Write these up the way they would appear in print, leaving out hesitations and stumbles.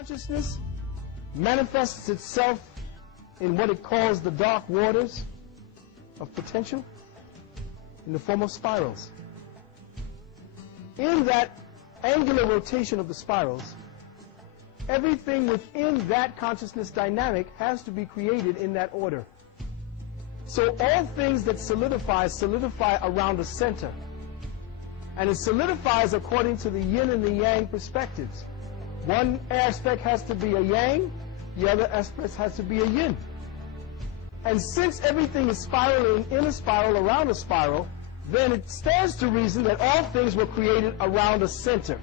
Consciousness manifests itself in what it calls the dark waters of potential in the form of spirals. In that angular rotation of the spirals, everything within that consciousness dynamic has to be created in that order. So all things that solidify around a center. And it solidifies according to the yin and the yang perspectives. One aspect has to be a yang, the other aspect has to be a yin. And since everything is spiraling in a spiral around a spiral, then it stands to reason that all things were created around a center.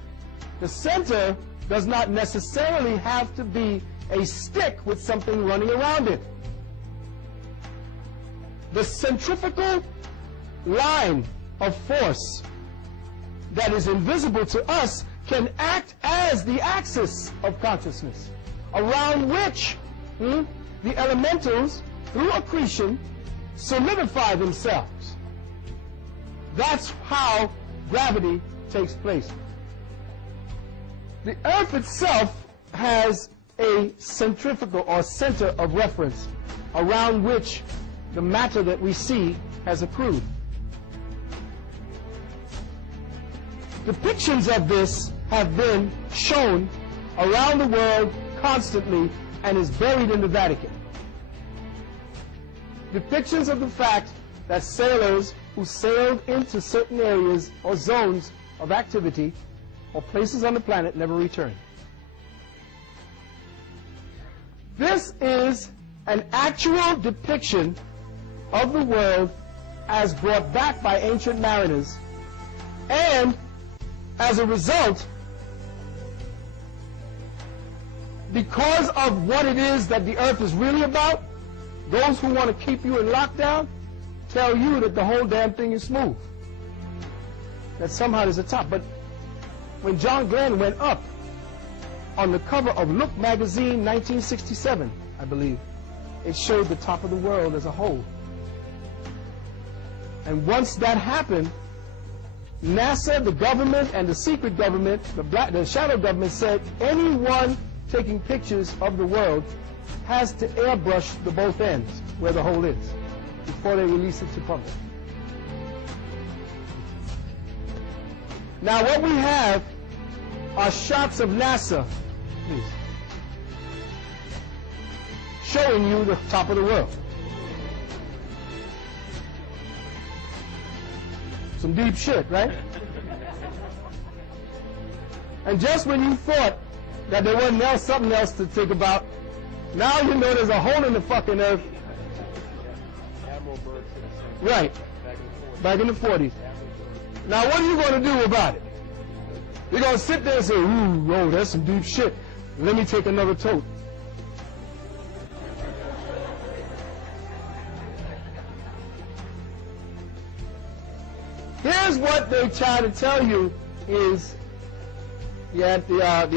The center does not necessarily have to be a stick with something running around it. The centrifugal line of force that is invisible to us can act as the axis of consciousness, around which the elementals, through accretion, solidify themselves. That's how gravity takes place. The Earth itself has a centrifugal or center of reference around which the matter that we see has accrued. Depictions of this have been shown around the world constantly and is buried in the Vatican. Depictions of the fact that sailors who sailed into certain areas or zones of activity or places on the planet never returned. This is an actual depiction of the world as brought back by ancient mariners, and as a result, because of what it is that the Earth is really about, those who want to keep you in lockdown tell you that the whole damn thing is smooth, that somehow there's a top. But when John Glenn went up on the cover of Look magazine 1967, I believe, it showed the top of the world as a whole. And once that happened, NASA, the government, and the secret government, the shadow government, said anyone taking pictures of the world has to airbrush the both ends where the hole is before they release it to public. Now what we have are shots of NASA, please, showing you the top of the world. Some deep shit, right? And just when you thought that there wasn't something else to think about, now you know there's a hole in the fucking Earth. Byrd, right. Back in the 40s. Now what are you going to do about it? You're going to sit there and say, ooh, oh, that's some deep shit. Let me take another tote. Here's what they try to tell you is the Arctica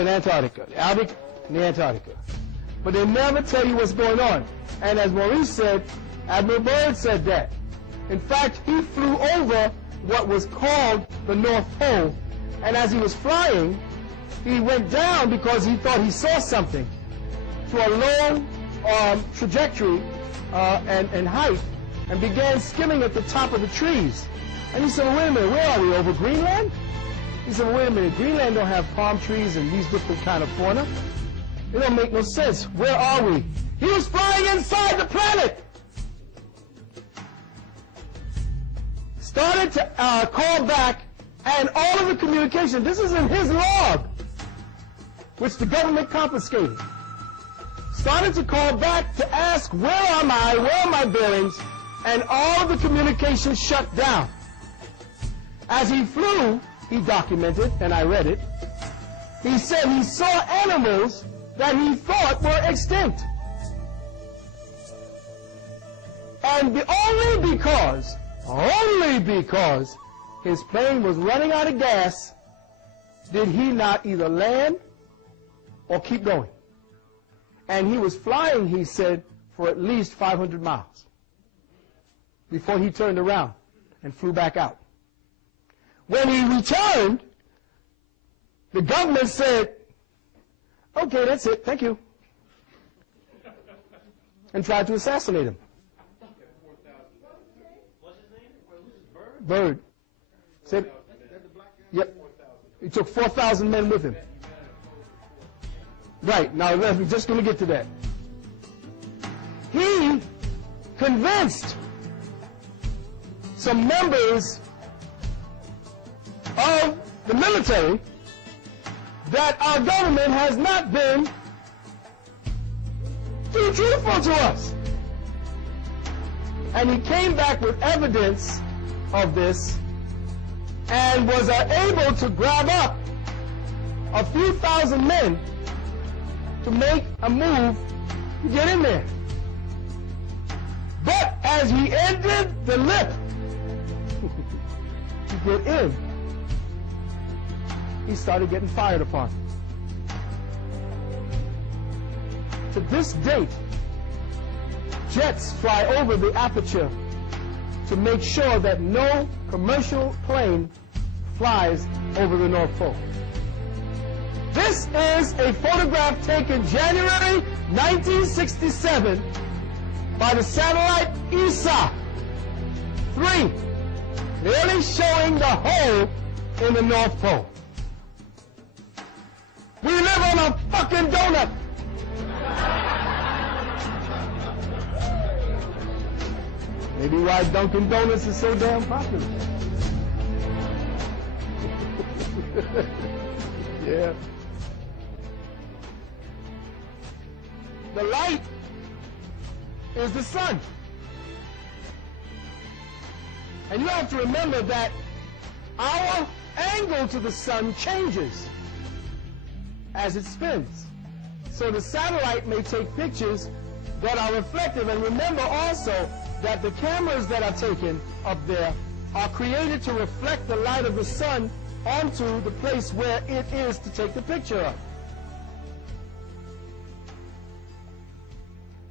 and Antarctica. The Arctic and the Antarctica. But they never tell you what's going on. And as Maurice said, Admiral Byrd said that. In fact, he flew over what was called the North Pole, and as he was flying, he went down because he thought he saw something to a long trajectory and height, and began skimming at the top of the trees. And he said, well, wait a minute, where are we, over Greenland? He said, well, wait a minute, Greenland don't have palm trees and these different kind of fauna. It don't make no sense. Where are we? He was flying inside the planet. Started to call back, and all of the communication, this is in his log, which the government confiscated. Started to call back to ask, where am I, where are my bearings, and all of the communication shut down. As he flew, he documented, and I read it, he said he saw animals that he thought were extinct. And only because his plane was running out of gas did he not either land or keep going. And he was flying, he said, for at least 500 miles before he turned around and flew back out. When he returned, the government said, Okay, that's it. Thank you. And tried to assassinate him. Byrd. Said, yep. He took 4,000 men with him. Right. Now, we're just going to get to that. He convinced some members of the military that our government has not been too truthful to us. And he came back with evidence of this and was able to grab up a few thousand men to make a move to get in there. But as he entered the lip to get in, he started getting fired upon. To this date, jets fly over the aperture to make sure that no commercial plane flies over the North Pole. This is a photograph taken January 1967 by the satellite ESA 3, clearly showing the hole in the North Pole. We live on a fucking donut. Maybe why Dunkin' Donuts is so damn popular. Yeah. The light is the sun. And you have to remember that our angle to the sun changes as it spins. So the satellite may take pictures that are reflective. And remember also that the cameras that are taken up there are created to reflect the light of the sun onto the place where it is to take the picture of.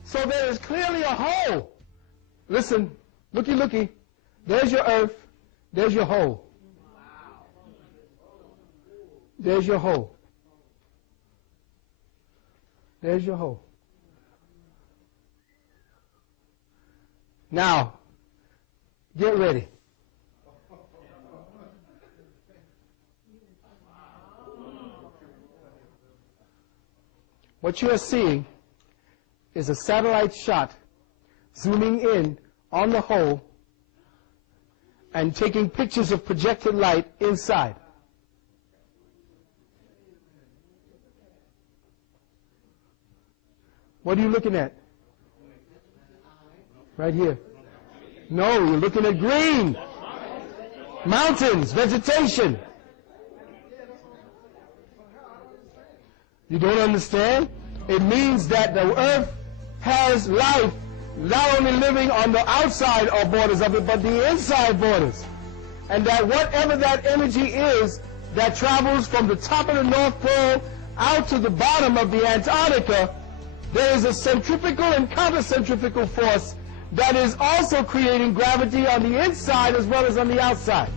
So there is clearly a hole. Listen, looky, looky. There's your earth. There's your hole. There's your hole. There's your hole. Now, get ready. What you are seeing is a satellite shot zooming in on the hole and taking pictures of projected light inside. What are you looking at? Right here. No, you're looking at green. Mountains, vegetation. You don't understand? It means that the earth has life, not only living on the outside or borders of it, but the inside borders. And that whatever that energy is that travels from the top of the North Pole out to the bottom of the Antarctica, there is a centrifugal and countercentrifugal force that is also creating gravity on the inside as well as on the outside.